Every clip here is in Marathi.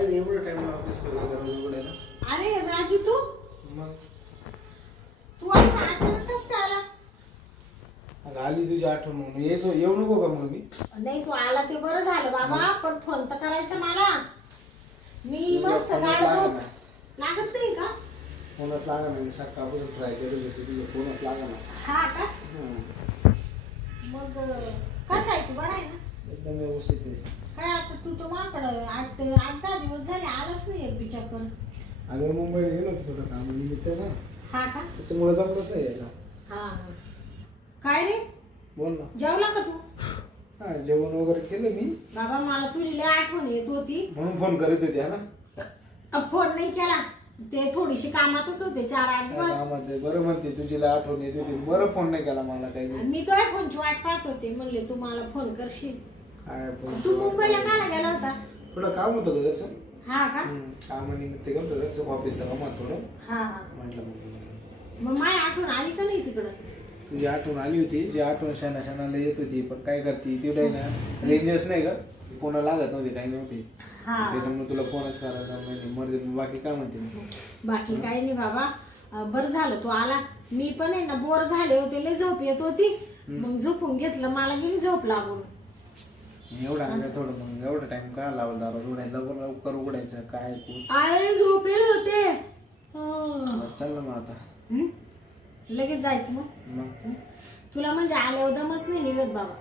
काय नाही एवढं टाइम लावतेस का दरवाजा उघडायला? अरे राजू मग तू असं अचानकच काय आला? अगं आली तुझी आठवण म्हणून येऊ नको का मग मी? नाही तू आला ते बरं झालं बाबा, पण फोन तर करायचा मला. मी तुझा मस्त फोनच गाड लागा झोप ना. लागत नाही का? फोनच लागा ना. मी सकाळपासून ट्राय करत होते तुझं फोनच लागा ना. हा का? हं. मग कसं आहे तू, बरं आहे ना? एकदम व्यवस्थित आहे. काय आता तू तर माकडं 8-10 दिवस झाले आलाच नाही एक बिचाकर. अगं मुंबईला गेलो होतो थोडं कामानिमित्त ना, हा का? त्याच्यामुळे जमलंच नाही यायला. हा काय रे, बोल ना. जेवला का तू? हा जेवण वगैरे केलं मी, बाबा मला तुझी लय आठवण येत होती. म्हणून फोन करीत होते. हा ना, फोन नाही केला, ते थोडीशी कामातच होते 4-8 दिवस. कामात बरं म्हणते तुझी लय आठवण येत होती. बरं फोन नाही केला मला काही. मी तुझ्या फोनची वाट पाहत होते, म्हणले तू मला फोन करशील. काय फोन? तू मुंबईला काला गेला होता? थोडं काम होतं का तसं? हा का? कामानिमित्त गेलो तसं ऑफिसचं कामात थोडं. हा म्हटलं मग माझी आठवण आली का नाही तिकडं? तुझी आठवण आली होती. जी आठवण क्षणाला येत होती, पण काय करते तेवढं आहे ना, रेंजर्स नाही का, कोणा लागत नव्हते, काही नव्हते. हा त्याच्यामुळे तुला फोनच करायचा नाही. मर्दे बाकी काय म्हणते? बाकी काही नाही बाबा, बरं झालं तू आला. मी पण आहे ना बोर झाले होते, लय झोप येत होती, मग झोपून घेतलं. मला गेली झोप लागून. एवढा थोडं मग एवढा टाइम का लावला दारा उघडायला? लवकर उघडायचं काय अरे झोपेल होते. चल ना मग आता. लगेच जायचं मग. तुला म्हणजे आल्यावर दमच नाही निघत बाबा.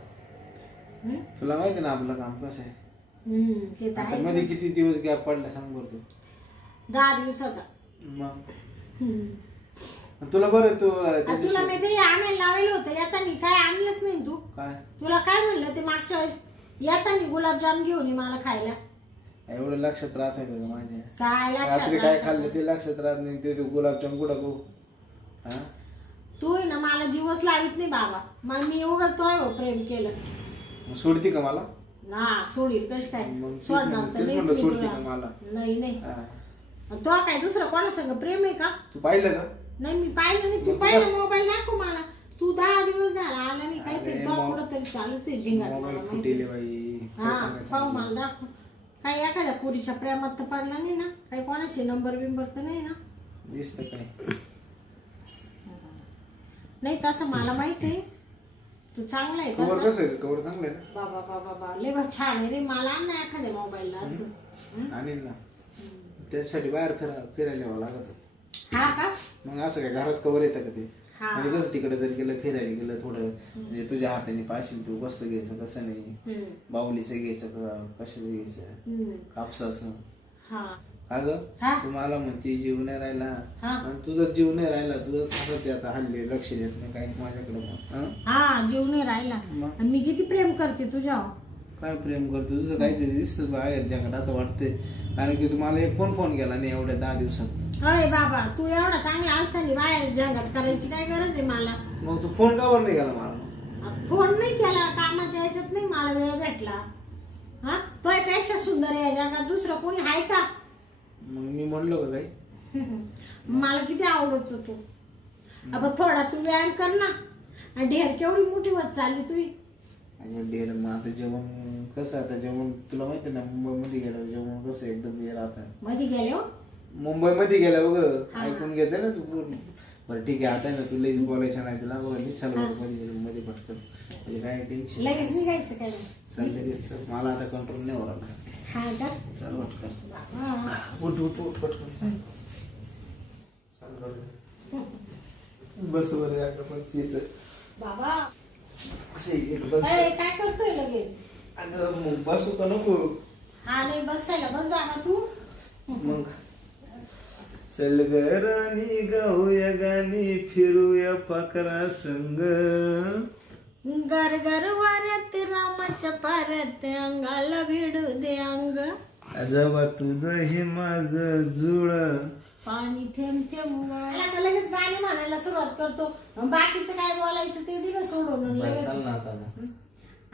तुला माहिती ना आपलं काम कसं आहे. ते तर आता आहे. मध्ये किती दिवस गॅप पडला सांग बरं तू. 10 दिवसाचा. मग तुला बरं तू तुला मी ते आणायला लावलेलं होतं, येतानी काय आणलंच नाही तू. काय तुला काय म्हणलं ते मागच्या वेळेस, येतानी गुलाबजाम घेऊन ये मला खायला. एवढं लक्षात राहत आहे का माझ्या? काय रात्री लक्षात काय राहतं? खाल्लं ते लक्षात राहत नाही. ते गुलाबजाम कुठं गो? हा, तू आहे ना मला जीवच लावित नाही बाबा. मग मी उगाच तो प्रेम केलं मग सोडती का मला? ना. सोडीत कश काय मग तेच सोडणार म्हणलं, तर तेच नाहीच म्हणलं मी सोडती तुला. का मला? नाही नाही. हा. तो काय दुसरं कोणा संग प्रेम आहे का? तू पाहिलं का? नाही मी पाहिलं नाही. तू मग पाहिलं मोबाईल दाखव मला. तू 10 दिवस झाला आला नाही. काहीतरी अरे तो पुढं तरी चालूच आहे जिंगाट. मोबाईल मला माहिती. फुटेले बाई. हा काय सांगायचं? पाहू मला दाखव. काही एखाद्या पुरीच्या प्रेमात तर पडला नाही ना? काही कोणाशी नंबर बिंबर तर नाही ना? दिसतं काय? नाही तसं मला माहित आहे. तू चांगला आहे कवर तसं. कसं आहे? कवर चांगलं आहे ना? बाबा बाबा बाबा लय बा छान आहे रे. मला आण ना एखाद्या मोबाईलला असं. आणील ना. त्याच्यासाठी बाहेर फिरायला यावं लागत. हा का? मग असं काय घरात कवर येतं का ते? हा. म्हणजे कसं तिकडे जर गेलं फिरायला गेलं थोडं, म्हणजे तुझ्या हाताने पाशील तू कसं घ्यायचं कसं नाही, बाहुलीचं घ्यायचं का कशाचं घ्यायचं, कापसाचं. हा अगं हा? तू मला म्हणते जीव नाही राहिला, हा. आणि तुझा जीव नाही राहिला. तुझं सांगत ते आता हल्ली लक्ष देत नाही काही माझ्याकडे. हा जीव नाही राहिला. मग? आणि मी किती प्रेम करते तुझ्यावर. काय प्रेम करतो तुझं काहीतरी दिसतं बाहेर जगात असं वाटतंय. कारण की तुम्हाला एक फोन केला नाही एवढ्या 10 दिवसात. अरे बाबा तू एवढा चांगला असताना बाहेर जगात करायची काय गरज आहे मला? मग तू फोन का बरं नाही केला मला? फोन नाही केला, कामाच्या याच्यात नाही मला वेळ भेटला. हा तो पेक्षा सुंदर आहे या जगात दुसरं कोणी आहे का? मग मी म्हणलो का काही? मला किती आवडतो तू. अब थोडा तू व्यायाम कर ना. आणि ढेर केवढी मोठी होत चालली तुझी. आणि ढेर मग आता जेवण कसं, आता जेवण तुला माहिती ना मुंबईमध्ये गेलं जेवण कसं एकदम हे राहत. मध्ये गेले हो. मुंबईमध्ये गेलं बघ हा. ऐकून घेते ना तू पूर्ण. बरं ठीक आहे आता ना तू लई बोलायचं नाही तुला बघ सगळं मध्ये पटकन म्हणजे काय टेन्शन. लगेच निघायचं काय? चल लगेच मला आता कंट्रोल नाही होणार. हा का? चल पटकन हा. उठ उठ उठ पटकन चल. बस बरं आपण बाबा बस. अरे काय करतोय लगेच? अगं मग बसू का नको? हा नाही बसायला बस बाबा तू. मग चल गरानी गाऊया गाणी फिरूया पाकरा संग. गर गर वाऱ्यात रामाच्या पाऱ्यात अंगाला भिडू दे अंग. जेव्हा तुझं हे माझं जुळ पाणी थेंब थेंब का लगेच गाणी म्हणायला सुरुवात करतो. बाकीचं काय बोलायचं ते दिलं सोडून लगेच. चल ना आता मग.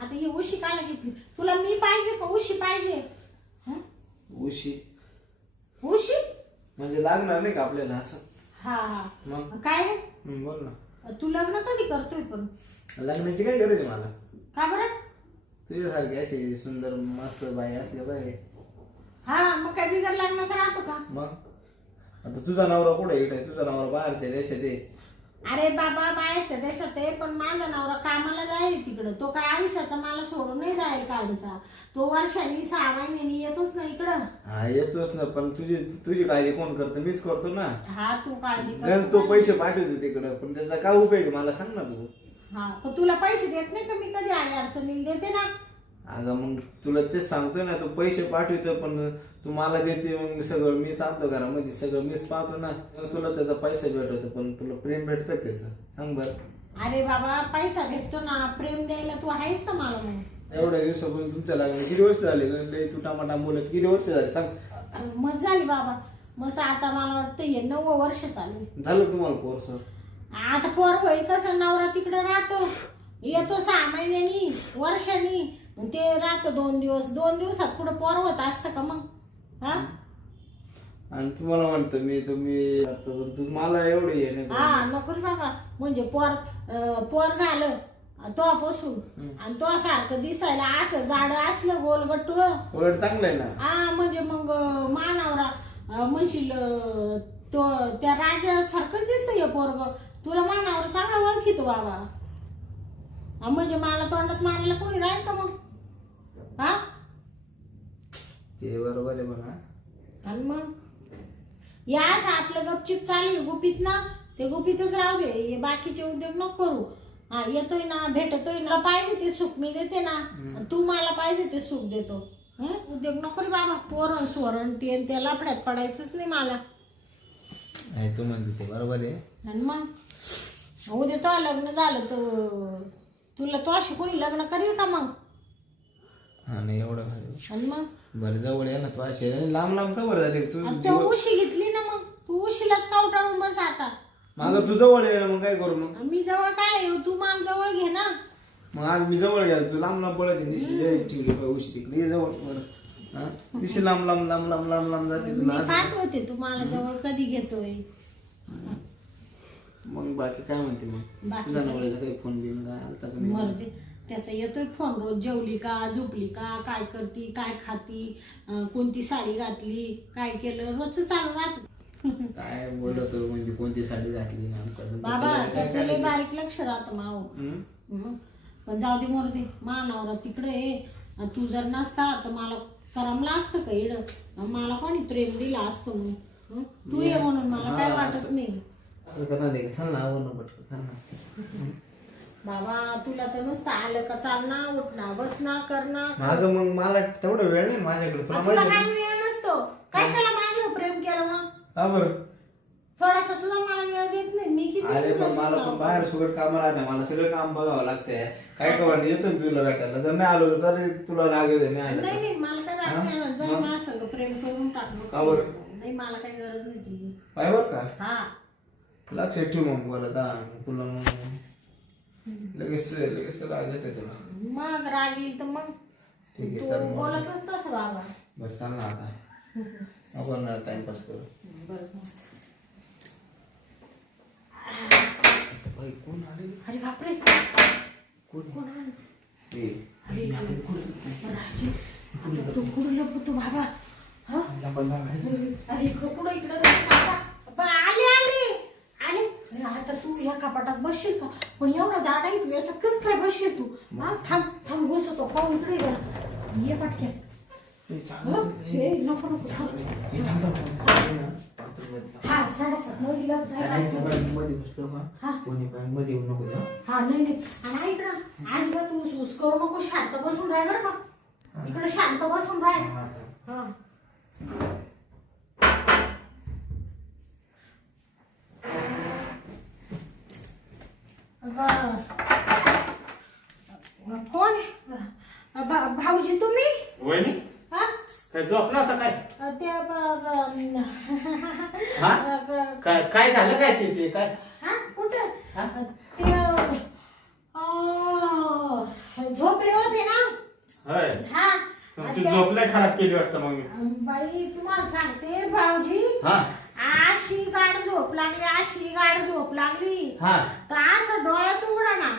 आता ही उशी काला घेतली? तुला मी पाहिजे का उशी पाहिजे? उशी उशी म्हणजे लागणार नाही का आपल्याला असं? हा हा. मग काय रे? बोल ना. तू लग्न कधी करतोय पण? लग्नाची काय गरज आहे मला? का बरं? तुझ्यासारखी अशी सुंदर मस्त बाई असली बाई हा मग काय बिगर लग्नाचा राहतो का? मग आता तुझा नवरा कुठे इकडे? तुझा नवरा बाहेरच्या देशात आहे. अरे बाबा बाहेरच्या देशात आहे, पण माझा नवरा कामाला जाईल तिकडं. तो काय आयुष्याचा मला सोडून नाही जाईल कायमचा. तो वर्षांनी 6 महिन्यांनी येतोच ना इकडं. हा येतोच ना, पण तुझी काळजी कोण करतं? मीच करतो ना. हा तू काळजी गण कर. तो पैसे पाठवतो तिकडं, पण त्याचा काय उपयोग आहे मला सांग ना तू. हा पण तुला पैसे देत नाही का मी? कधी अडचणीला देते ना. अगं मग तुला तेच सांगतोय ना, तू पैसे पाठवतो पण तू मला देते, मग सगळं मी सांगतो घरामध्ये सगळं मीच पाहतो ना. मग तुला त्याचा पैसा भेटतो, पण तुला प्रेम भेटतं त्याचं? सांग बर. अरे बाबा पैसा भेटतो ना, प्रेम द्यायला तू आहेस ना मला. मग एवढ्या दिवसापासून तुमच्या लागले किती वर्ष झाले? लई तू टमाटा बोलत किती वर्ष झाले सांग? मग झाली बाबा. मग आता मला वाटतं हे 9 वर्ष चालू झालं तुम्हाला कोर्स? आता पोर होईल कसं? नवरा तिकडे राहतो, येतो 6 महिन्यांनी वर्षांनी, ते राहतो 2 दिवस. 2 दिवसात कुठं पोर होत असतं का मग? हा आणि तुम्हाला म्हणतो मी तुम्ही तू मला एवढे हे नाही. हा नको रे बाबा. म्हणजे पोर झालं तोपासून आणि तो सारखं दिसायला असं जाड असलं गोल गट्टुळ उलट चांगलं आहे ना. हा म्हणजे मग मानावरा म्हणशील तो त्या राजासारखं दिसतं हे पोरग. तुला मानावर चांगला ओळखीतो बाबा. म्हणजे मला तोंडात मारायला कोणी राहील का मग? हा ते बरोबर आहे म्हणा. आणि मग याच आपलं गपचिप चालू आहे गुपित ना, ते गुपितच राहू दे. हे बाकीचे उद्योग नको करू. हा येतोय ना, भेटतोय ना, पाहिजे ते सुख मी देते ना, तू मला पाहिजे ते सुख देतो. उद्योग नको रे बाबा. पोरण सोरण ते त्या लफड्यात पडायचंच नाही मला. तू म्हणते ते बरोबर आहे. आणि मग उद्या तो लग्न झालं तर तुला तो अशी कोणी लग्न करेल का मग? हा नाही एवढं. आणि मग बरं जवळ आहे ना तू. असे लांब लांब का बरं जाते तू? तो उशी घेतली ना, मग तू उशीलाच कावटाळून बस आता. माग तू जवळ आहे ना, मग काय करू मग? मी जवळ काय येऊ? तू मान जवळ घे ना. मग आज मी जवळ गेलो, तू लांब लांब पळत ठेवली उशी तिकडे. ये जवळ बरं. हा दिशी लांब लांब लांब लांब लांब लांब जाते मी तुला. पाहत होते तू मला जवळ कधी घेतोय. मग बाकी काय म्हणते मग? बाकी तुझा नवऱ्याचा काही फोन बिन काय आलता का नाही? मरते त्याचा येतोय फोन रोज. जेवली का, झोपली का, काय करती, काय खाती, कोणती साडी घातली, काय केलं, रोजच चालू राहत. काय बोलत म्हणजे कोणती साडी घातली ना बाबा त्याचं लय बारीक लक्ष राहतं माव. पण जाऊ दे मरू दे. मानावर तिकडे आहे. तू जर नसता तर मला करमला असतं का इड? मला कोणी प्रेम दिलं असतं मग. तू ये म्हणून मला काय वाटत नाही. बाबा तुला तर नुसतं आलं का चालणार, उठणार, बसणार, करणार. मागं मग मला तेवढा वेळ नाही माझ्याकडे. तुला काही वेळ नसतो. कशाला माझ्यावर प्रेम केलं मग? का बरं? थोडासा सुद्धा मला वेळ देत नाही. मी किती अरे पण मला पण बाहेर सुगट काम राहते. मला सगळं काम बघावं लागतंय. काय कवा येतो ना तुला भेटायला. जर नाही आलो तर तुला लागेल नाही आलं. नाही मला काय वाटत जर माझ्या संग प्रेम करून टाकलं. का बरं? नाही मला काही गरज नाही तुझी. काय बरं का? हा लक्षात ठेव मग बोलत. तुला मग लगेच राग येते तुला. मग राग येईल तर मग ठीक आहे तू चल मग. बोलतच तसं बाबा. बरं चाल ना आता. आपण टाइमपास करू. बरं कोण आले? अरे बापरे कोण आलं? अरे राजू आता तू कुठं लपतो बाबा? हा अरे कुठं इकडं आले आले आले. आता तू या कपाटात बसशील का? पण एवढा जागा आहे तू याच्यात कस काय बसशील तू? हा थांब थांब घुसतो पाहू इकडे ये पटक्यात. नको नको थांब. हा साडेसात नऊ जायला. हा नाही नाही आणि इकडं अजिबात ऊस करू नको. शांत बसून राह बरं का. इकडे शांत बसून राह. हा कोण? भाऊजी तुम्ही? वहिनी हा काय झोपला होता काय? ते काय झालं काय ते काय? हा कुठं ते झोपले होते ना. होय हा तुमची झोप लय खराब केली वाटतं मग मी. बाई तुम्हाला सांगते भाऊजी हा अशी गाड झोप लागली, अशी गाड झोप लागली. हा तर असं डोळ्याच उघडा ना.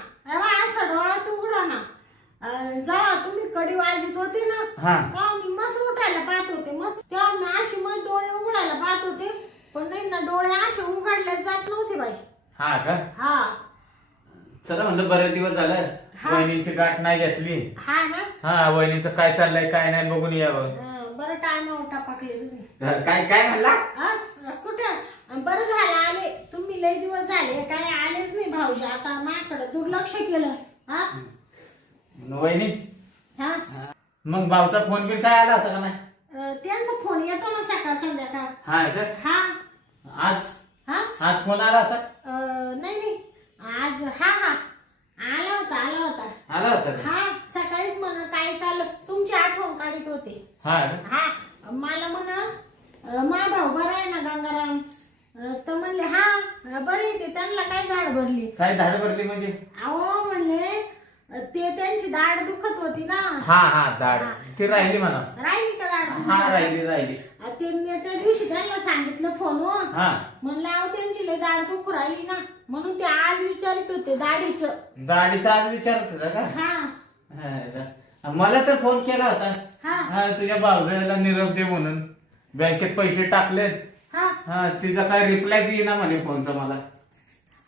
जेव्हा तुम्ही कडी वाजत होती ना हा का मी मस्त उठायला उघडायला पाहत होते मस्त, तेव्हा मी अशी मग डोळे उघडायला पाहत होते, पण नाही ना डोळे असे उघडल्या जात नव्हते बाई. हा का? हा चला म्हणलं बरेच दिवस झालं हा. वहिनीची गाठ नाही घेतली. हा ना. हा वहिनीचं काय चाललंय काय नाही बघून यावं. बरं टाइम टाकले तुम्ही. काय काय म्हणला? हा कुठे? बरं झालं आले तुम्ही, लय दिवस झाले काय आलेच नाही भाऊजी, आता माझ्याकडे दुर्लक्ष केलं. हा वहिनी हा मग भाऊचा फोन बिन काय आला होता का नाही? त्यांचा फोन येतो ना सकाळ संध्याकाळ. हा का? हा आज हा आज फोन आला होता? नाही नाही आज हा हा आला होता आला होता का? हा सकाळीच म्हण काय चाललं, तुमची आठवण काढीत होते. हा का? हा मला म्हण मा भाऊ बरा आहे ना गंगाराम, तर म्हणले हा बरे ते, त्यांना काय दाढ भरली. काय धाड भरली म्हणजे? अहो म्हणले ते त्यांची दाढ दुखत होती ना. हा हा दाढ ती राहिली म्हणा. राहिली का दाढ तुमची? हा राहिली. त्यांनी त्या दिवशी त्यांना सांगितलं फोनवर, हा म्हणलं अहो त्यांची लय दाढ दुखू राहिली ना, म्हणून ते आज विचारित होते दाढीचं. दाढीचा आज विचारत होता का? हा हा का? मला तर फोन केला होता. हा हा तुझ्या भाऊजाला निरोप दे म्हणून, बँकेत पैसे टाकलेत. हा हा तिचा काय रिप्लाय येईना म्हणे फोनचा मला.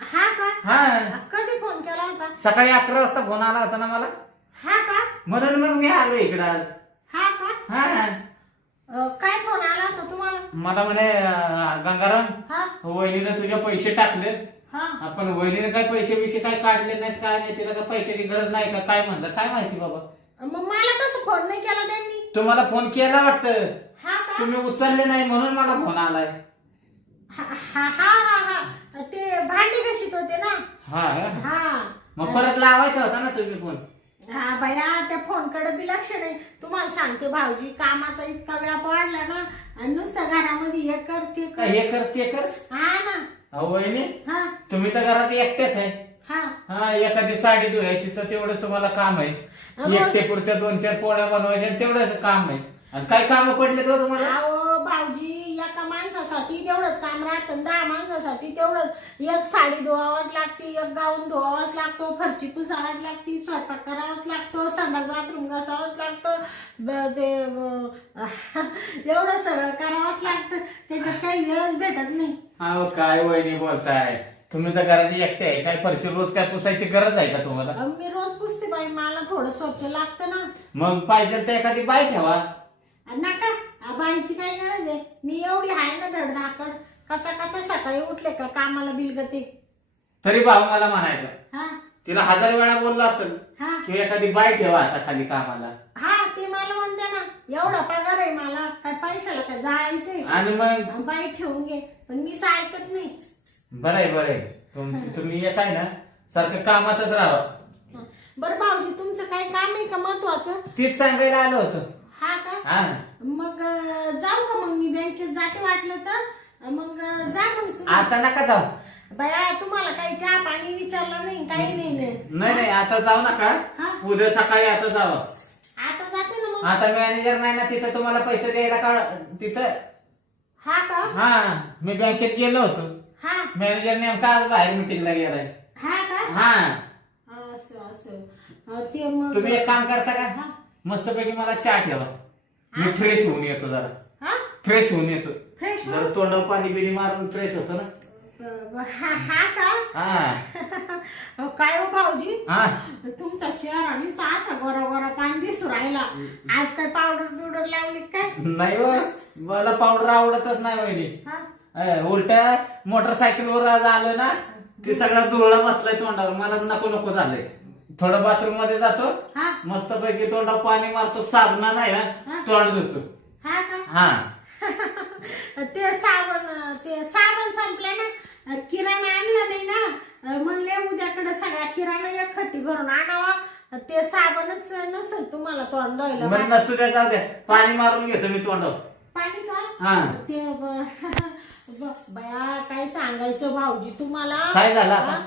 हा का? हा कधी फोन केला होता? सकाळी 11 वाजता फोन आला होता ना मला, हा का? म्हणून मग मी आलो इकडं आज. हा का? हा काय फोन आला होता तुम्हाला? मला म्हणे गंगाराम हा वहिनीने तुझ्या पैसे टाकले, हा आपण वहिनीने काय पैसे काय काढले नाहीत काय नाही, तिला काय पैशाची गरज नाही का काय म्हणलं काय माहिती बाबा. मग मला कसं फोन नाही केला त्यांनी? तुम्हाला फोन केला वाटतं, हा का? तुम्ही उचलले नाही म्हणून मला फोन आलाय. हा हा हा हा हा ते भांडी घशीत होते ना. हा हा मग परत लावायचा होता ना तुम्ही फोन. हा बया त्या फोनकडे बी लक्ष नाही. तुम्हाला सांगते भाऊजी, कामाचा इतका व्याप वाढला ना, आणि नुसतं घरामध्ये हे कर ते कर. हे कर ते कर. हा ना. अहो वहिनी हा तुम्ही तर घरात एकटेच आहे. हा हा एखादी साडी धुवायची तर तेवढं तुम्हाला काम आहे. एकटे पुरत्या 2-4 पोळ्या बनवायच्या तेवढंच काम आहे. आणि काय काम पडले तो तुम्हाला? अहो भाऊजी, एका माणसासाठी तेवढंच काम राहतं, 10 माणसासाठी तेवढंच. एक साडी धुवावाच लागते, एक गाऊन धुवावाच लागतो, फरची पुसावाच लागते, स्वयंपाक करावाच लागतो, संडास बाथरूम घासावंच लागतं, एवढं सगळं करावंच लागतं, त्याच्यात काही वेळच भेटत नाही. अहो काय वहिनी बोलताय, तुम्ही तर घरात एकटे आहे. काय फरशी रोज काय पुसायची गरज आहे का तुम्हाला? मी रोज पुसते बाई, मला थोडं स्वच्छ लागतं ना. मग पाहिजे तर एखादी बाई ठेवा. नका बाईची काय गरज आहे, मी एवढी आहे ना धडधाकड, कचा कचा सकाळी उठले का कामाला बिलगते. तरी भाऊ मला म्हणायचं, हा तिला 1000 वेळा बोललो असेल हा की एखादी बाई ठेवा आता खाली कामाला. हा ते मला म्हणते ना, एवढा पगार आहे मला, काय पैशाला काय जाळायचंय, आणि मग बाई ठेवून घे, पण मीच ऐकत नाही. बरंय तुम्ही एक आहे ना सारखं कामातच राहा. बरं भाऊजी, तुमचं काय काम आहे का महत्वाचं? तीच सांगायला आलो होतो. हा का? हा मग जाऊ का? मग मी बँकेत जाते वाटलं तर, मग जा मग तुम्ही. आता नका जाऊ. बया तुम्हाला काही चहा पाणी विचारलं नाही, काही नाही. नाही आता जाऊ नका, हा उद्या सकाळी आता जावं. आता जाते ना मग. आता मॅनेजर नाही ना तिथं तुम्हाला पैसे द्यायला का तिथं. हा का? हा मी बँकेत गेलो होतो, हा मॅनेजर नेमका आज बाहेर मिटिंगला गेलाय. हा का? हा असं ते मग तुम्ही एक काम करता का, हा मस्तपैकी मला चहा ठेवा, मी फ्रेश होऊन येतो जरा. हा फ्रेश होऊन येतो फ्रेश हो? जरा, तोंडावर पाणी बिनी मारून फ्रेश होतो ना. हा का? हा काय हो भाऊजी, हा तुमचा चेहरा नुसता असा गोरा गोरा पाणी दिसू राहिला. आज काय पावडर बिवडर लावली काय? नाही हो, मला पावडर आवडतच नाही वहिनी. हा उलट मोटरसायकलवर आज आलो ना, ते सगळा धुरळा बसलाय तोंडावर, मला नको झालंय. थोडं बाथरूम मध्ये जातो, हा मस्तपैकी तोंडावर पाणी मारतो, साबणा नाही हा. ना तोंड धुतो. हा का? हा ते साबण संपलं ना, किराणा आणला नाही ना, म्हणले उद्याकडे सगळा किराणा एक खट्टी भरून आणावा. ते साबणच नसेल तुम्हाला तोंड धुवायला. मग नसू द्या, जाऊ द्या, पाणी मारून घेतो मी तोंडावर. पाणी का? हा ते बया काय सांगायचं भाऊजी तुम्हाला. काय झालं आता? हा?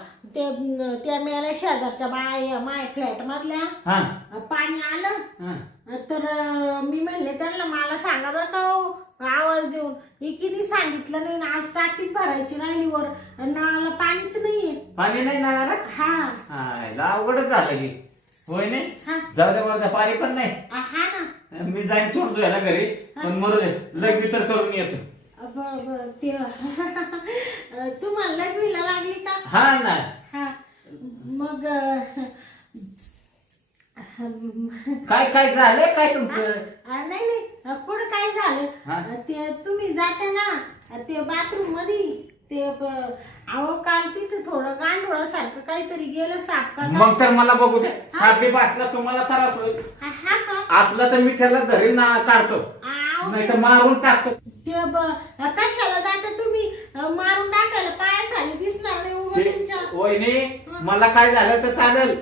त्या मेल्या शेजारच्या बाया माझ्या फ्लॅट मधल्या हा पाणी आलं, हा. तर मी म्हणले त्यांना मला सांगा बरं का हो, आवाज देऊन. एकीने सांगितलं नाही ना, आज टाकीच भरायची राहिली वर, नळाला पाणीच नाहीये. पाणी नाही नळाला? हा हा अवघडच झालं की. होय नाही हा. जाऊ दे मला पाणी पण नाही हा ना मी जाईन थोडतो याला घरी पण मरू दे लग्न तर करून येतो ते तुम्हाला लग्नीला लागली का हा ना हा मग काय काय झालंय काय तुमचं नाही नाही पुढे काय हा? झालं ते तुम्ही जाते ना ते बाथरूम मध्ये ते अहो काल तिथे थोडं गांडोळासारखं काहीतरी गेलं साप का मग तर मला बघू द्या सापी बसला तुम्हाला त्रास होईल हा का असला तर मी त्याला धरी ना काढतो अहो, नाही तर मारून टाकतो ते कशाला जाते तुम्ही मारून टाकायला पायाखाली दिसणार नाही उभं तुमच्या वहिनी मला काय झालं तर चालेल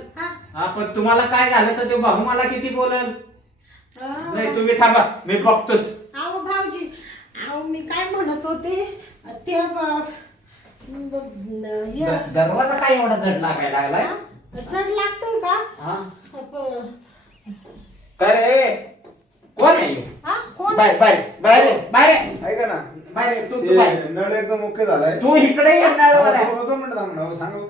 हा पण तुम्हाला काय झालं तर ते भाऊ मला किती बोलल अहो, नाही तुम्ही थांबा मी बघतोच अहो भाऊजी अहो मी काय म्हणत होते ते हे दरवाजा काय एवढा जड लागायला लागलाय चढ लागतोय का हा अप- काय रे कोण आहे हा कोण बाहेर बाहेर बाहेर बाहेर ऐका ना बाहेर तू ते बाहेर नळ एकदम ओके झालाय तू इकडे येणार दोन मिनिटं थांबा ना, सांगू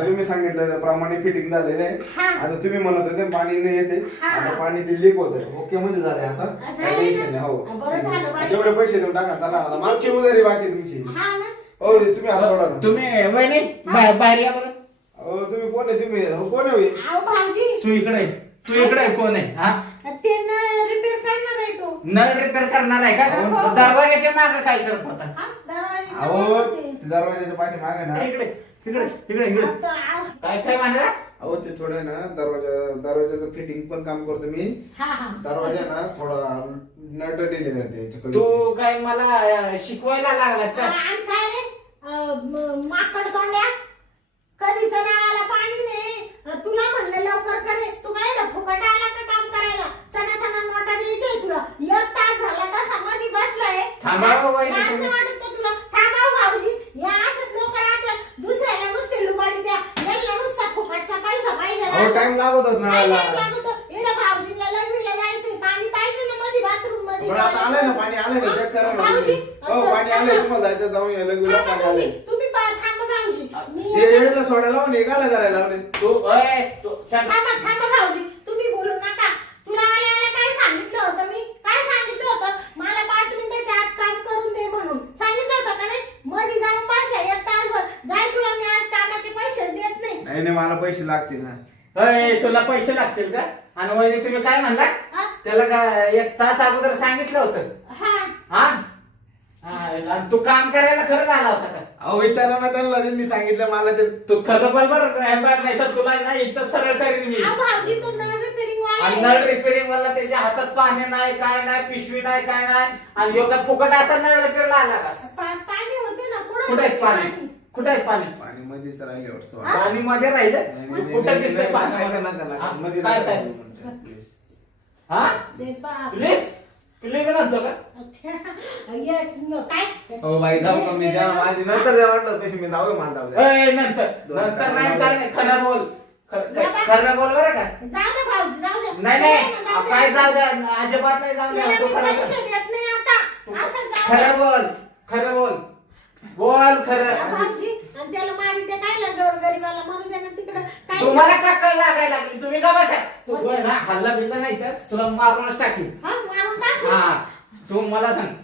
तुम्ही सांगितलं त्याप्रमाणे फिटिंग झालेलं आहे हा. आता तुम्ही म्हणत होते पाणी नाही येते हा. आता पाणी ते लीक होत ओके मध्ये झालंय आता झालंय काही ना? टेन्शन नाही हो बरं झालं बाई. तेवढे पैसे देऊन टाका चला आता मागची उधारी बाकी तुमची हा ना हो तुम्ही हात सोडा ना तुम्ही वहिनी बाहेर या बरं हो तुम्ही कोण आहे तुम्ही कोण आहे होय? अहो भाऊजी तू इकडे तू इकडे कोण आहे हा ते नळ रिपेअर करणार आहे तो नळ रिपेअर करणार आहे का हो. दरवाजाच्या मागे काय करत होता हा दरवाजाच्या अहो मध्ये. ते दरवाजाच्या पाठी मागे ना इकडे इकडे इकडे इकडे आता, अहो, काय काय म्हणला अहो ते थोडं ना दरवाजाचं फिटिंग पण काम करतो मी हा हा दरवाजा ना थोडा नट दिले जाते त्याच्याकडे. तू काय मला शिकवायला लागलास का आणि काय रे माकड तोंड्या कधीच नळाला पाणी नाही तुला म्हणलं लवकर करे तू काय ना फुकट आला का काम करायला चणा चणा नोटा द्यायचे तुला एक तास झाला तसा मध्ये बसलाय थांबा हो बाई, लाज तुम्ही- नाही वाटत का तुला थांबा हो भाऊजी या अशाच लोक राहतात दुसऱ्याला नुसते लुबाडी द्या याला नुसता फुकटचा पैसा पाहिजे अहो टाइम लागत होत नळाला इकडे भाऊजीला लग्नीला जायचंय पाणी पाहिजे ना मध्ये बाथरूम मध्ये पण आता आलंय ना पाणी आलंय ना चेक करा ना भाऊजी, तुम्ही. हो पाणी आलंय तुम्हाला जायचं जाऊन या लगेच थांबा पाणी तुम्ही आलंय तुम्ही थांबा भाऊजी मी ते यायला सोडायला लावून निघायला करायला लावले तू शांत. थांबा भाऊजी तुम्ही बोलू नका तुला आल्याला काय सांगितलं होतं मी काय सांगितलं होतं मला 5 मिनिटाच्या आत काम करून दे म्हणून सांगितलं होतं का नाही मध्ये जाऊन बसला एक तासभर जाय तुला मी आज कामाचे पैसे देत नाही नाही नाही मला पैसे लागतील ना तुला पैसे लागतील का आणि वहिनी तुम्ही काय म्हणला हा? त्याला का 1 तास अगोदर सांगितलं होतं हा हा आणि तू काम करायला खरंच आला होता का अहो विचारा ना त्यांना त्यांनी सांगितलं मला ते तू खरं बरोबर नाही तर तुला नाही इथं सरळ करीन मी अहो, भाऊजी तो नळ रिपेअरिंग वाला आणि आहे. नळ रिपेअरिंग वाला त्याच्या हातात पाणी नाही काय नाही पिशवी नाही काय नाही आणि योगा फुकट असा नळ रिपेअरला आला का पाणी होते ना कुठे आहे पाणी कुठे आहे पाणी पाणी मध्येच राहिले वाटतं हा? पाणी मध्ये राहिलं नाही, नाही, कुठं नाही, दिसतंय नाही, पाणी नका, नका, नका. हा? मध्ये काय नका काय राहू म्हणतात, please. हा ते बाप. प्लीज प्लीज म्हणतो का काय हो बाई जाऊ का मी द्या माझी नंतर द्या वाटलं पैसे मी जाऊ मान जाऊ द्या नंतर दोन नंतर नाही टाका. काय नाही खरं बोल खरं बोल बरं का जाऊ दे भाऊजी जाऊ दे नाही नाही काय जाऊ द्या अजिबात नाही जाऊ द्या त्याला तू मी खरं पैसे देत नाही आता असं जाऊ दे. खरं बोल खरं बोल बोल खरं भाऊजी आणि त्याला मारी ते काय लागलं गरीबाला मरू दे ना तिकडं काय तुम्हाला का कळ लागायला लागली तुम्ही का बसा तू होय ना हल्ला बिल्ला नाही तर तुला मारूनच टाकीन हा मारून टाक हा तू मला सांग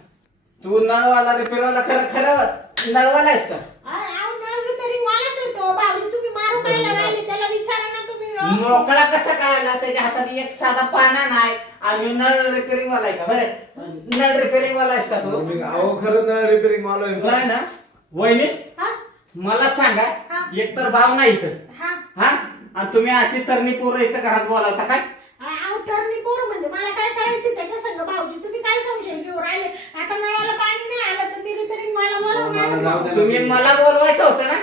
तू नळवाला रिपेअरवाला खरं खरं नळवाला आहेस का अहो नळ रिपेअरिंग वालाच आहे तो भाऊजी तुम्ही मारू कायला राहिले त्याला विचारा ना तुम्ही मोकळा कसा काय आला त्याच्या हातात एक साधा पाना नाही आणि नळ रिपेअरिंग वाला आहे का बरं नळ रिपेअरिंग वाला आहेस का तू अहो खरंच नळ रिपेअरिंग मला काय ना वहिनी हा मला सांगा हा. एक तर भाव नाही इथं हा हा आणि तुम्ही अशी तरणी पोरं इथं घरात बोलावता काय अहो टर्नी पोर म्हणजे मला काय करायचं त्याच्या संग भाऊजी तुम्ही काय संशय घेऊ राहिले आता नळाला पाणी नाही आलं तर मी रिपेअरिंग वाला मला जाऊ बोलवणार दे. तुम्ही मला बोलवायचं होतं ना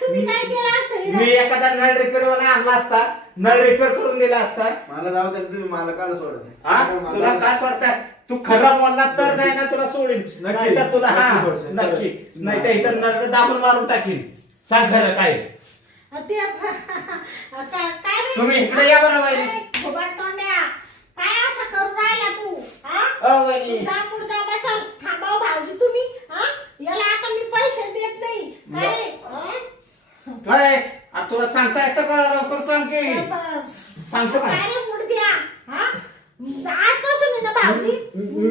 तुम्ही काय केलं असतं मी एखादा नळ रिपेअर वाला आणला असता नळ रिपेअर करून दिला असता मला जाऊ दे तुम्ही मला काल सोडत हा तुला काय वाटतं तू खरं बोलला तर नाही ना तुला सोडीन नक्की. नाहीतर तुला हा नक्की सोडशील. नक्की खरं. नाही तर इथं नळ दाबून मारून टाकीन सांग खरं काय ते काय रे तुम्ही इकडे या बरं वहिनी. फुबड तोंड्या काय असं करू राहिला तू हा वहिनी जा पुढचा बसाल थांबाव भाऊजी तुम्ही हा याला आता मी पैसे देत नाही काय काय तुला सांगता येतं का लवकर सांग की सांगतो का काय रे मुडद्या हा आजपासून आहे ना भाऊजी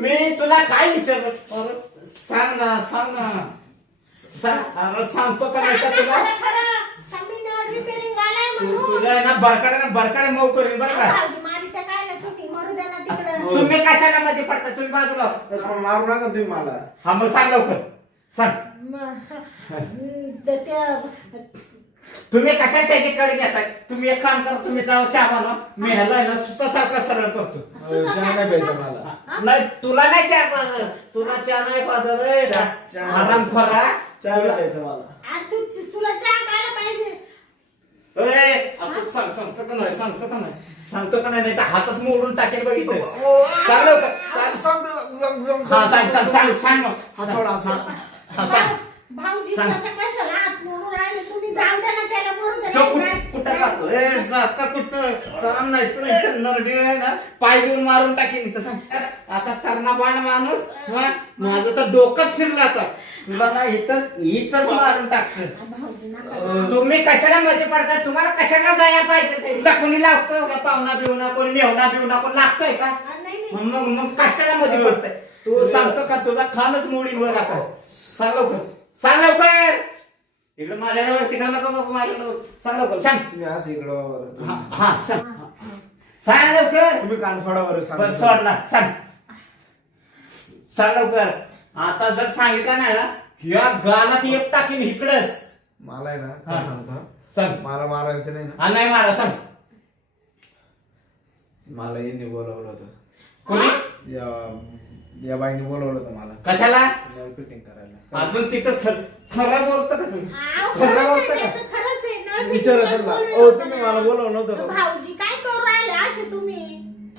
मी तुला काय विचारलं अरे सांग ना सांग अरे सांगतो का नाही का सांग ना तुला खरं खरं. का मी नळ रिपेअरिंग आलाय म्हणून तुझ्या ना बरकाड्या मऊ करेल बरं का भाऊजी मारी त्या काय ना तुम्ही मरू द्या ना तिकडं तुम्ही कशाला मध्ये पडता तुम्ही बाजूला मारू नका तुम्ही मला. हा मग सांग लवकर सांग त्या तुम्ही कशा त्याची कडे घेताय तुम्ही एक काम करा तुम्ही जाऊ चहा बनवा मी ह्याला आहे ना सारखा सरळ करतो चहा नाही प्यायचा मला. नाही तुला नाही चहा पाजत तुला चहा नाही पाजत आराम खरा चहा नाही प्यायचा मला. आणि तुला चहा प्यायला पाहिजे सांगतो का नाही नाही तर हातच मोडून टाकेल बघितलं सांग लवकर सांग मग. हा, सांग. भाऊजी सांग. त्याचा कशाला हात मोडून राहिले तुम्ही जाऊ द्या ना त्याला मरू द्या तो ना. कुठं जातो जाता कुठं सांग नाही तर इथं नरडी आहे ना पाय देऊन मारून टाकेन इथं सांग असा कर्णाबाण माणूस हा, माझं तर डोकंच फिरलं आता तुला ना इथं मारून टाकतं भाऊजी नका. तुम्ही कशाला मध्ये पडताय तुम्हाला कशाला जाया पाहिजे ते कोणी लागतो का पाहुणा बिवणा कोणी मेवणा बिवणा कोण लागतोय का नाही नाही मग कशाला मध्ये पडताय तू सांगतो का तुझा खानच मोडीन वर आता सांग लवकर इकडे माझ्याकडे तिकडे नको बघू माझ्याकडे सांग लवकर सांग तुम्ही असं इकडं वावर. हा सांग लवकर तुम्ही कान फोडावर बरं सोडला सांग लवकर आता जर सांगितलं नाही ना या गालात एक टाकीन इकडं मला आहे ना हा. काय सांगता सांग मला मारायचं नाही ना. हा नाही मला सांग मला यांनी बोलावलं होतं. कोणी या बाईने बोलवलं होतं मला कशाला फिटिंग करायला. अजून तिथंच खरं बोलतो का तुम्ही आव, खरं खरंच आहे, बोलतो का त्याचं खरंच आहे. नळ विचारत बिचारत ना. बोलू ओ नका तुम्ही ना. मला बोलवलं नव्हतं का? भाऊजी काय करू राहिले असे तुम्ही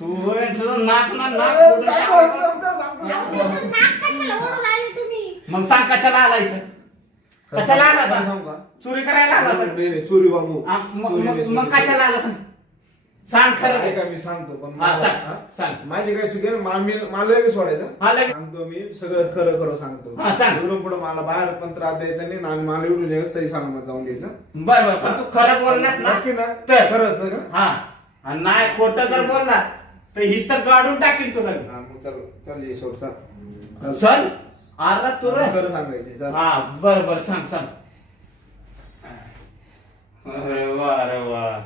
तू तुझं नाक ना नाक ए, फोडून सांगतो, टाकलं. सांगतो, सांगतो. अहो, त्याचं नाक कशाला ओढून राहिले तुम्ही मग सांग कशाला आला इथं कशाला आला काय आता? सांगू का? चोरी करायला आला आता? नाही, नाही, चोरी बाबू. हा, मग चोरी, मग- चोरी, मग चोरी. कशाला आला सांग खरं ऐका मी सांगतो पण हा, मला- सांग, हा? सांग. माझी काय चुकी आहे, मला लगेच सोडायचं हा, लगेच. सांगतो मी सगळं खरं खरं सांगतो. हा, सांग. इकडून पुढे मला बाहेर पण त्रास द्यायचा नाही आणि मला इकडून एकच तरी सलामत जाऊन द्यायचं. बर बर पण तू खरं बोललास ना नक्की ना तर खरंच ना का? हा आणि नाही खोटं जर बोलला तर इथं गाडून टाकीन तुला मी. हा, मग चल ये सोड चल. चल अरे तुला खरं सांगायचे चल. हा बर बर सांग अरे वा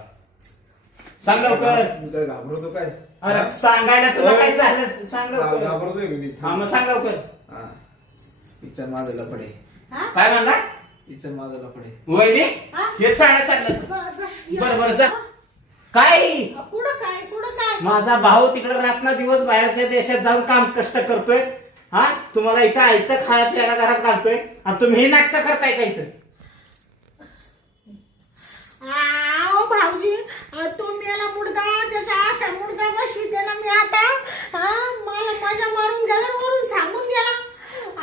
सांग लवकर मी काय घाबरतो काय? अरे सांगायला तुला काय झालं सांग लवकर घाबरतोय मी. हा मग सांग लवकर हा. किचन माझं लफडे. हा? काय म्हणला किचन माझं लफडे. वहिनी हा? हे साड्या चाललं ब- बरं जा काय पुढं काय माझा भाऊ तिकडे रात्र दिवस बाहेरच्या देशात जाऊन काम कष्ट करतोय हा तुम्हाला इथं आयतं खाया प्यायला घरात घालतोय आणि तुम्ही हे नाटक करताय का इथं आओ भाऊजी तुम्ही याला मुडदा त्याचा असा मुडदा बसवी त्याला मी आता हा, मला मजा मारून गेला वरून सांगून गेला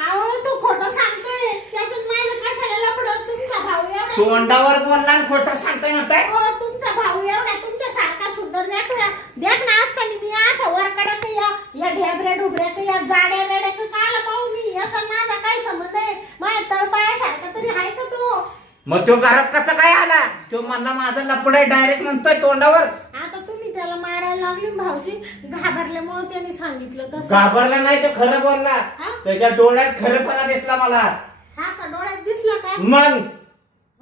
आओ तो खोटं सांगतोय त्याचं माझं कशाला लपडं तुमचा भाऊ एवढा तोंडावर बोलला आणि खोटं सांगताय म्हणताय हो तुमचा भाऊ एवढा तुमच्या सारखा सुंदर देख ना असताना मी अशा वरकडा का या ढेबऱ्या ढुबऱ्या का या जाड्या रेड्या का काला पाहू मी याचा माझा काय संबंध आहे माझ्या तळपायासारखा तरी आहे का तो मग तो घरात कसा काय आला तो म्हणला माझा लपड आहे डायरेक्ट म्हणतोय तोंडावर आता तुम्ही त्याला मारायला लागले ना भाऊजी घाबरल्यामुळे त्यांनी सांगितलं तसं घाबरला नाही तो खरं बोलला हा? त्याच्या डोळ्यात खरेपणा दिसला मला हा का डोळ्यात दिसला का मग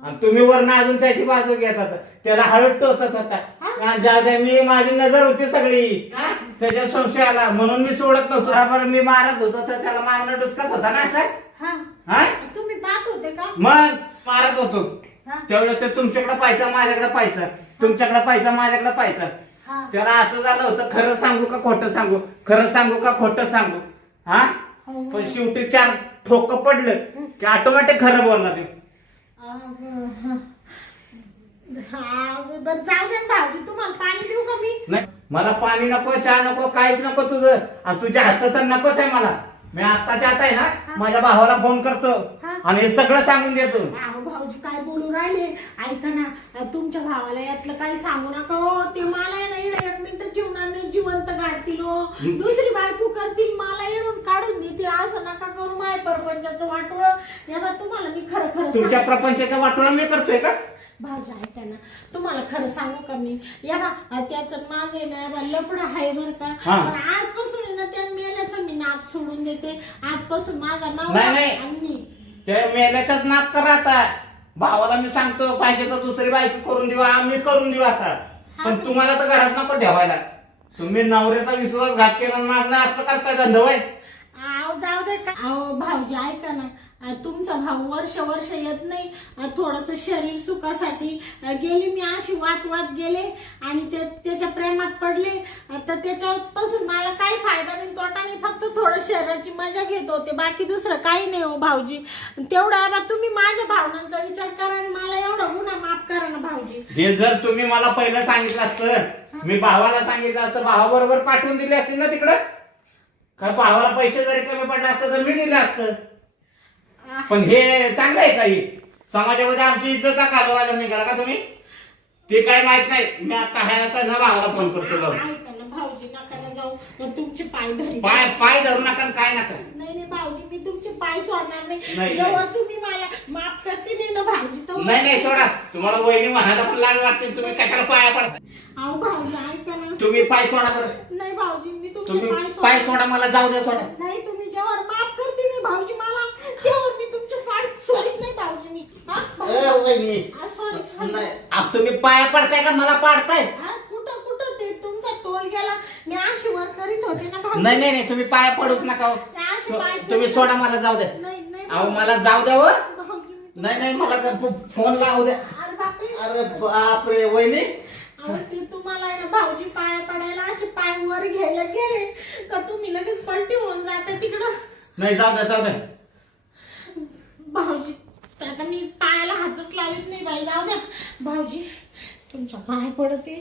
आणि तुम्ही वरनं अजून त्याची बाजू घेत होता त्याला हळद टोचत होता आणि ज्या मी माझी नजर होती सगळी हा? त्याच्या संशयाला म्हणून मी सोडत नव्हतो बरोबर मी मारत होतो तर त्याला मागणं डुसकत होता ना सर हा हा तुम्ही पाहत होते का मग मारत होतो हा? त्यावेळेस ते तुमच्याकडे पाहायचं माझ्याकडे पाहायचं तुमच्याकडे पाहायचं माझ्याकडे पाहायचं हा. त्याला असं झालं होतं खरं सांगू का खोटं सांगू खरं सांगू का खोटं सांगू हा हो. पण शेवटी 4 ठोक पडलं की ऑटोमॅटिक खरं बोलणार ते हा बरं जाऊ दे ना भाऊजी तुम्हाला पाणी देऊ का मी नाही मला पाणी नको चहा नको काहीच नको तुझं आणि तुझ्या हातचं तर नकोच आहे मला मी आत्ताच्या आता आहे ना माझ्या भावाला फोन करतो हा. आणि हे सगळं सांगून देतो अहो भाऊजी काय बोलू राहिले ऐका ना तुमच्या भावाला यातलं काही सांगू नका हो ते मला आहे ना इकडे 1 मिनिट जीवनात नाही जिवंत काढतील हो दुसरी बायको करतील मला इडून काढून देतील असं नका करू माय परपंचाचं वाटोळ याला तुम्हाला मी खरं खरं तुमच्या सांगते. प्रपंचाचा वाटोळा मी करतोय का भाऊजी ऐका ना, तुम्हाला खरं सांगू का मी, या बा त्याचं माझं आहे ना लपड आहे बरं का, हा. पण आजपासून आहे ना त्या मेल्याचा मी नाद सोडून देते. आजपासून माझा नाव नाही, नाही. आणि मी त्या मेल्याचाच नाद करा आता. भावाला मी सांगतो पाहिजे तर दुसरी बायको करून देऊ, आम्ही करून देऊ आता. पण तुम्हाला तर घरात नको ठेवायला. तुम्ही नवऱ्याचा विश्वासघात केला आणि मागणं असं करताय धंदा होय. अहो जाऊ दे का, अहो भाऊजी ऐका ना, तुमचा भाऊ वर्ष येत नाही, थोडस शरीर सुखासाठी गेली मी अशी वात गेले आणि त्याच्या प्रेमात पडले, तर त्याच्यापासून मला काही फायदा नाही, तोटा नाही, फक्त थोडं शरीराची मजा घेत होते, बाकी दुसरं काही नाही हो भाऊजी. तेवढा तुम्ही माझ्या भावनांचा विचार करा आणि मला एवढा गुन्हा माफ करा ना भाऊजी. हे जर तुम्ही मला पहिलं सांगितलं असतं, मी भावाला सांगितलं असतं, भावाबरोबर पाठवून दिले असतील ना तिकडं. का भावाला पैसे जरी कमी पडले असतं तर मी दिलं असतं. पण हे चांगलं आहे काही समाजामध्ये आमची इज्जत का घालवायला निघाला का तुम्ही? ते काय माहित नाही. मी आता ह्या ना भावाला फोन करतो जाऊन. ऐका ना भाऊजी, नका ना जाऊ, मग तुमचे पाय धरी पाय धरू नका आणि काय नका. नाही भाऊजी, मी तुमचे पाय सोडणार नाही, नाही, जवळ तुम्ही मला माफ करते नाही ना भाऊजी. नाही सोडा. तुम्हाला वहिनी म्हणायला पण लाज वाटते, तुम्ही कशाला पाया पडता? अहो भाऊजी ऐका ना, तुम्ही पाय सोडा बरं. नाही भाऊजी, मी तुमचे तुम्ही पाय सोडा, मला जाऊ द्या सोडा. नाही, तुम्ही जेव्हा माफ करते नाही भाऊजी मला, तेव्हा मी तुमचे पाय सोडित नाही भाऊजी मी. सॉरी. तुम्ही पाया पडताय का मला पाडताय? कुठं ते तुमचा तोल गेला, मी अशी वर करीत होते ना भाऊजी. नाही तुम्ही पाया पडूच नका हो. अशी पाय तुम्ही सोडा, मला जाऊ द्या. नाही अहो मला जाऊ द्या हो. भाऊजी, मी नाही मला फोन लावू द्या. अरे बापरे. अरे बापरे वहिनी. अहो ते तुम्हाला आहे ना भाऊजी पाया पडायला असे पाय वर घ्यायला गेले का तुम्ही लगेच पलटी होऊन जाते तिकडं. नाही जाऊ द्या. भाऊजी आता मी पायाला हातच लावित नाही बाई, जाऊ द्या भाऊजी, तुमच्या पाय पडते,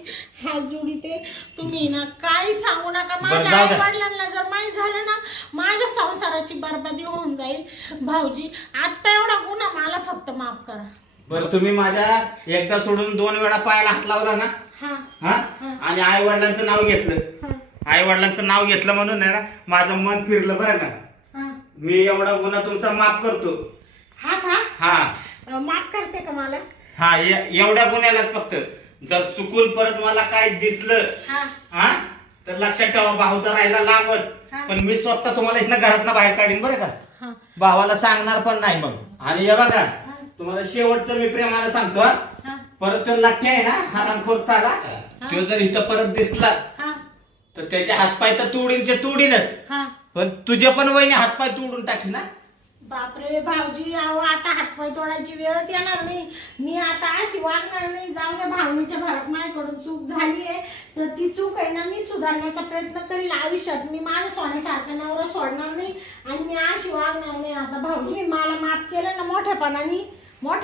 हात जोडीते. तुम्ही ना काही सांगू नका. माझ्या जाऊ आई द्या. वडिलांना जर माहीत झालं ना, माझ्या संसाराची बरबादी होऊन जाईल. भाऊजी आता एवढा गुन्हा मला फक्त माफ करा. बरं तुम्ही माझ्या एकदा सोडून 2 वेळा पायाला हात लावला ना, हा आणि आई वडिलांचं नाव घेतलं. हा आई वडिलांचं नाव घेतलं म्हणून आहे ना माझं मन फिरलं बरं का. हा मी एवढा गुन्हा तुमचा माफ करतो. हा का हा माफ करते का मला? हा एवढ्या गुन्ह्यालाच फक्त जर चुकून परत मला काय दिसलं हा तर लक्षात ठेवा, भाऊ तर राहिला लांबच, पण मी स्वतः तुम्हाला इथनं घरातनं बाहेर काढीन बरं का. हा भावाला सांगणार पण नाही मग. आणि हे बघा तुम्हाला शेवटचं मी प्रेमाला सांगतो, परत तो लाठी आहे ना हरामखोर साला, तो जर इथं परत दिसला तर त्याचे हातपाय तर तुडीनच, पण तुझे पण वहिनी हातपाय तोडून टाकी ना. बापरे भाऊजी, अहो आता हातपाय तोडायची वेळच येणार नाही. मी आता अशी वागणार नाही. जाऊ द्या, भावनेच्या भरात माझ्याकडून चूक झाली आहे, तर ती चूक आहे ना मी सुधारण्याचा प्रयत्न करील आयुष्यात. मी माझ्या सोन्यासारखा नवरा सोडणार नाही आणि मी अशी वागणार नाही. आता भाऊजी मला माफ केलं ना मोठ्या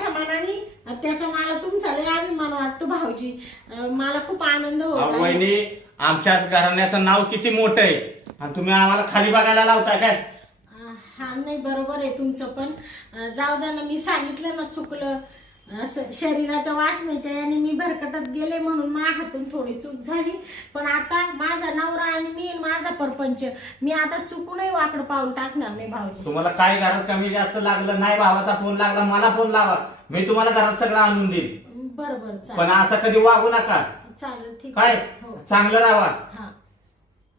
मनाने, त्याचा मला तुमचा लय अभिमान वाटतो भाऊजी. मला खूप आनंद होतो. वहिनी आमच्याच घराण्याचं नाव किती मोठं आहे आणि तुम्ही आम्हाला खाली बघायला लावता काय? हा नाही बरोबर आहे तुमचं, पण जाऊ द्या ना, मी सांगितलं ना चुकलं, असं शरीराच्या वासनेच्या याने मी भरकटत गेले म्हणून माझ्या हातून थोडी चूक झाली. पण आता माझा नवरा आणि मी माझा परपंच, मी आता चुकूनही वाकडं पाऊल टाकणार नाही भाऊजी. तुम्हाला काय घरात कमी जास्त लागलं नाही, भावाचा फोन लागला मला फोन लावा, मी तुम्हाला घरात सगळं आणून देईल. बरोबर पण असं कधी वागू नका. चालेल ठीक काय हो. चांगलं राहा. हा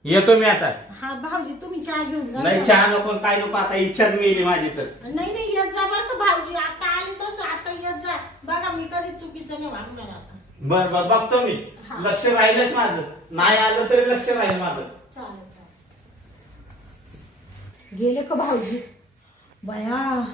येतो मी आता. हा भाऊजी तुम्ही चहा घेऊन जा. नाही चहा नको काय नको, आता इच्छाच मिळली माझी तर. नाही येत जा बरं का भाऊजी, आता आली तसं आता येत जा. बघा मी कधी चुकीचं नाही वागणार आता. बर बघतो मी. लक्ष राहिलंच माझं, नाही आलं तरी लक्ष राहील माझं. चालेल. गेले का भाऊजी? बया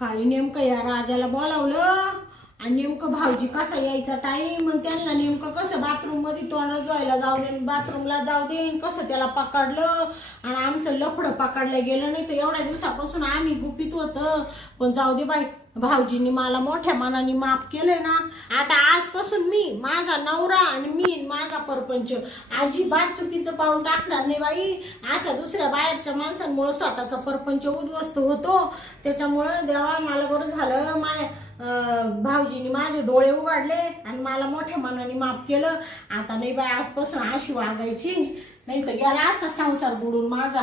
काही नेमकं या राजाला बोलावलं आणि नेमकं भाऊजी कसा यायचा टाईम, त्यांना नेमकं कसं बाथरूम मध्ये तोंड धुवायला जाऊ दे, बाथरूमला जाऊ दे, कसं त्याला पकडलं आणि आमचं लफडं पकडलं गेलं नाही. तर एवढ्या दिवसापासून आम्ही गुपित होतं, पण जाऊ दे बाई, भाऊजींनी मला मोठ्या मनाने माफ केलंय ना. आता आजपासून मी माझा नवरा आणि मी माझा परपंच अजिबात चुकीचं पाऊल टाकणार नाही बाई. अशा दुसऱ्या बाहेरच्या माणसांमुळे स्वतःचा परपंच उद्ध्वस्त होतो. त्याच्यामुळं देवा मला बरं झालं भाऊजींनी माझे डोळे उघडले आणि मला मोठ्या मनाने माफ केलं. आता नाही बाई, आजपासून अशी वागायची नाही तर गेला असता संसार बुडून माझा.